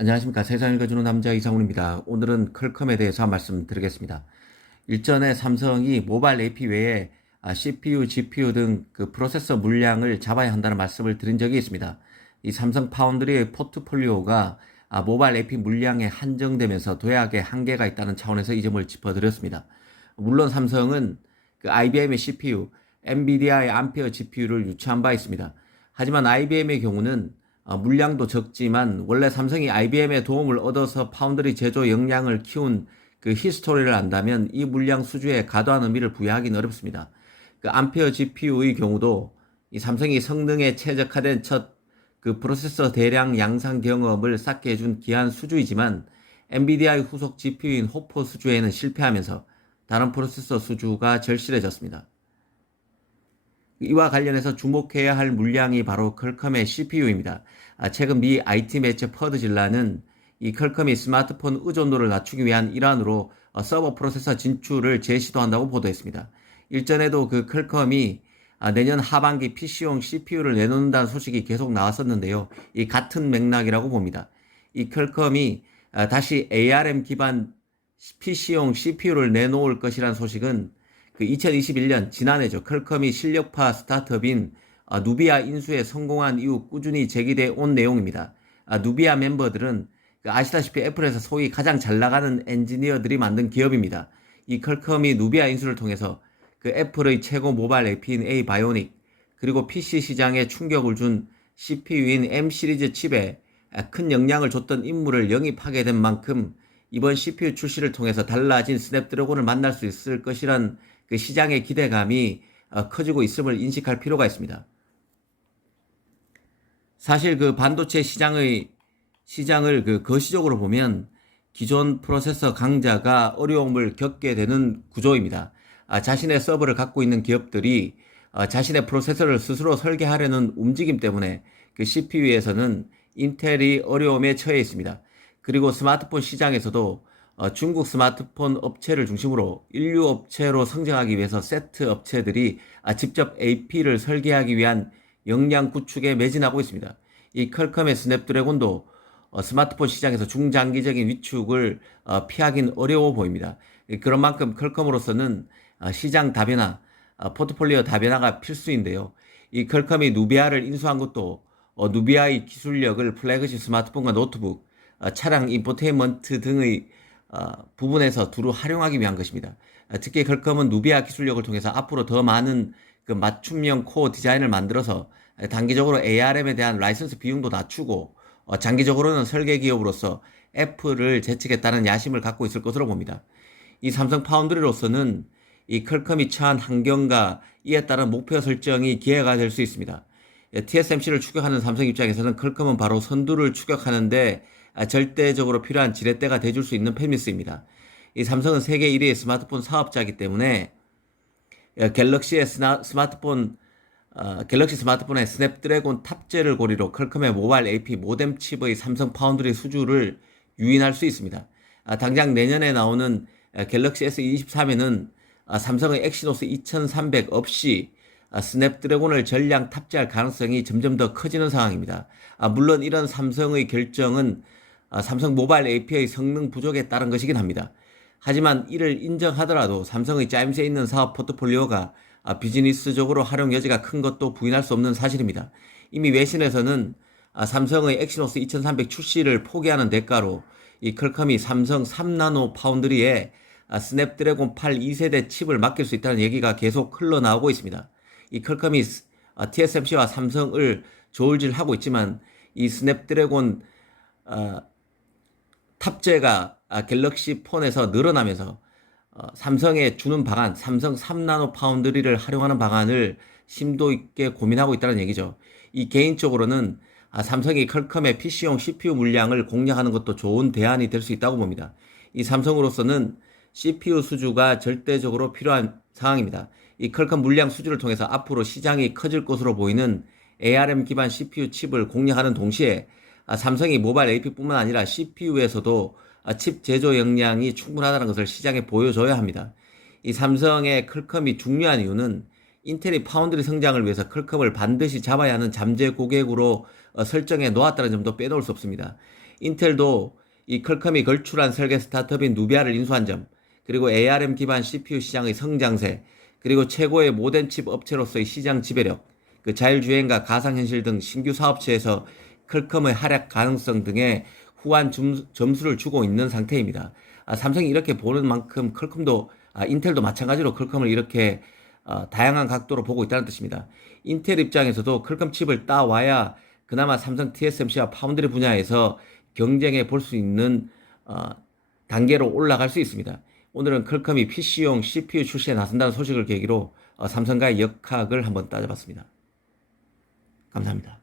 안녕하십니까. 세상 읽어주는 남자 이상훈입니다. 오늘은 퀄컴에 대해서 말씀드리겠습니다. 일전에 삼성이 모바일 AP 외에 CPU, GPU 등 그 프로세서 물량을 잡아야 한다는 말씀을 드린 적이 있습니다. 이 삼성 파운드리의 포트폴리오가 모바일 AP 물량에 한정되면서 도약의 한계가 있다는 차원에서 이 점을 짚어드렸습니다. 물론 삼성은 그 IBM의 CPU, 엔비디아의 암페어 GPU를 유치한 바 있습니다. 하지만 IBM의 경우는 물량도 적지만 원래 삼성이 IBM의 도움을 얻어서 파운드리 제조 역량을 키운 그 히스토리를 안다면 이 물량 수주에 과도한 의미를 부여하기는 어렵습니다. 그 암페어 GPU의 경우도 이 삼성이 성능에 최적화된 첫 그 프로세서 대량 양산 경험을 쌓게 해준 귀한 수주이지만 엔비디아의 후속 GPU인 호퍼 수주에는 실패하면서 다른 프로세서 수주가 절실해졌습니다. 이와 관련해서 주목해야 할 물량이 바로 퀄컴의 CPU입니다. 최근 미 IT 매체 퍼드질라는 이 퀄컴이 스마트폰 의존도를 낮추기 위한 일환으로 서버 프로세서 진출을 재시도한다고 보도했습니다. 일전에도 그 퀄컴이 내년 하반기 PC용 CPU를 내놓는다는 소식이 계속 나왔었는데요. 이 같은 맥락이라고 봅니다. 이 퀄컴이 다시 ARM 기반 PC용 CPU를 내놓을 것이라는 소식은 그 2021년 지난해죠. 퀄컴이 실력파 스타트업인 누비아 인수에 성공한 이후 꾸준히 제기돼 온 내용입니다. 누비아 멤버들은 아시다시피 애플에서 소위 가장 잘 나가는 엔지니어들이 만든 기업입니다. 이 퀄컴이 누비아 인수를 통해서 그 애플의 최고 모바일 AP인 A 바이오닉 그리고 PC 시장에 충격을 준 CPU인 M 시리즈 칩에 큰 영향을 줬던 인물을 영입하게 된 만큼 이번 CPU 출시를 통해서 달라진 스냅드래곤을 만날 수 있을 것이란 그 시장의 기대감이 커지고 있음을 인식할 필요가 있습니다. 사실 그 반도체 시장을 그 거시적으로 보면 기존 프로세서 강자가 어려움을 겪게 되는 구조입니다. 자신의 서버를 갖고 있는 기업들이 자신의 프로세서를 스스로 설계하려는 움직임 때문에 그 CPU에서는 인텔이 어려움에 처해 있습니다. 그리고 스마트폰 시장에서도 중국 스마트폰 업체를 중심으로 인류 업체로 성장하기 위해서 세트 업체들이 직접 AP를 설계하기 위한 역량 구축에 매진하고 있습니다. 이 퀄컴의 스냅드래곤도 스마트폰 시장에서 중장기적인 위축을 피하긴 어려워 보입니다. 그런 만큼 퀄컴으로서는 시장 다변화, 포트폴리오 다변화가 필수인데요. 이 퀄컴이 누비아를 인수한 것도 누비아의 기술력을 플래그십 스마트폰과 노트북, 차량 인포테인먼트 등의 부분에서 두루 활용하기 위한 것입니다. 특히 퀄컴은 누비아 기술력을 통해서 앞으로 더 많은 그 맞춤형 코어 디자인을 만들어서 단기적으로 ARM에 대한 라이선스 비용도 낮추고 장기적으로는 설계 기업으로서 애플을 제치겠다는 야심을 갖고 있을 것으로 봅니다. 이 삼성 파운드리로서는 이 퀄컴이 처한 환경과 이에 따른 목표 설정이 기회가 될 수 있습니다. TSMC를 추격하는 삼성 입장에서는 퀄컴은 바로 선두를 추격하는데 절대적으로 필요한 지렛대가 돼줄 수 있는 펜미스입니다. 이 삼성은 세계 1위의 스마트폰 사업자이기 때문에 갤럭시 스마트폰의 스냅드래곤 탑재를 고리로 퀄컴의 모바일 AP 모뎀 칩의 삼성 파운드리 수주를 유인할 수 있습니다. 당장 내년에 나오는 갤럭시 S23에는 삼성의 엑시노스 2300 없이 스냅드래곤을 전량 탑재할 가능성이 점점 더 커지는 상황입니다. 물론 이런 삼성의 결정은 삼성 모바일 AP의 성능 부족에 따른 것이긴 합니다. 하지만 이를 인정하더라도 삼성의 짜임새 있는 사업 포트폴리오가 비즈니스적으로 활용 여지가 큰 것도 부인할 수 없는 사실입니다. 이미 외신에서는 삼성의 엑시노스 2300 출시를 포기하는 대가로 이 퀄컴이 삼성 3나노 파운드리에 스냅드래곤 8 2세대 칩을 맡길 수 있다는 얘기가 계속 흘러나오고 있습니다. 이 퀄컴이 TSMC와 삼성을 저울질하고 있지만 이 스냅드래곤 탑재가 갤럭시 폰에서 늘어나면서 삼성에 주는 방안, 삼성 3나노 파운드리를 활용하는 방안을 심도 있게 고민하고 있다는 얘기죠. 이 개인적으로는 삼성이 퀄컴의 PC용 CPU 물량을 공략하는 것도 좋은 대안이 될 수 있다고 봅니다. 이 삼성으로서는 CPU 수주가 절대적으로 필요한 상황입니다. 이 퀄컴 물량 수주를 통해서 앞으로 시장이 커질 것으로 보이는 ARM 기반 CPU 칩을 공략하는 동시에 삼성이 모바일 AP뿐만 아니라 CPU에서도 칩 제조 역량이 충분하다는 것을 시장에 보여줘야 합니다. 이 삼성의 퀄컴이 중요한 이유는 인텔이 파운드리 성장을 위해서 퀄컴을 반드시 잡아야 하는 잠재 고객으로 설정해 놓았다는 점도 빼놓을 수 없습니다. 인텔도 이 퀄컴이 걸출한 설계 스타트업인 누비아를 인수한 점, 그리고 ARM 기반 CPU 시장의 성장세, 그리고 최고의 모덴 칩 업체로서의 시장 지배력, 그 자율주행과 가상현실 등 신규 사업체에서 퀄컴의 활약 가능성 등의 후한 점수를 주고 있는 상태입니다. 삼성이 이렇게 보는 만큼 퀄컴도 인텔도 마찬가지로 퀄컴을 이렇게 다양한 각도로 보고 있다는 뜻입니다. 인텔 입장에서도 퀄컴 칩을 따와야 그나마 삼성 TSMC와 파운드리 분야에서 경쟁해 볼 수 있는 단계로 올라갈 수 있습니다. 오늘은 퀄컴이 PC용 CPU 출시에 나선다는 소식을 계기로 삼성과의 역학을 한번 따져봤습니다. 감사합니다.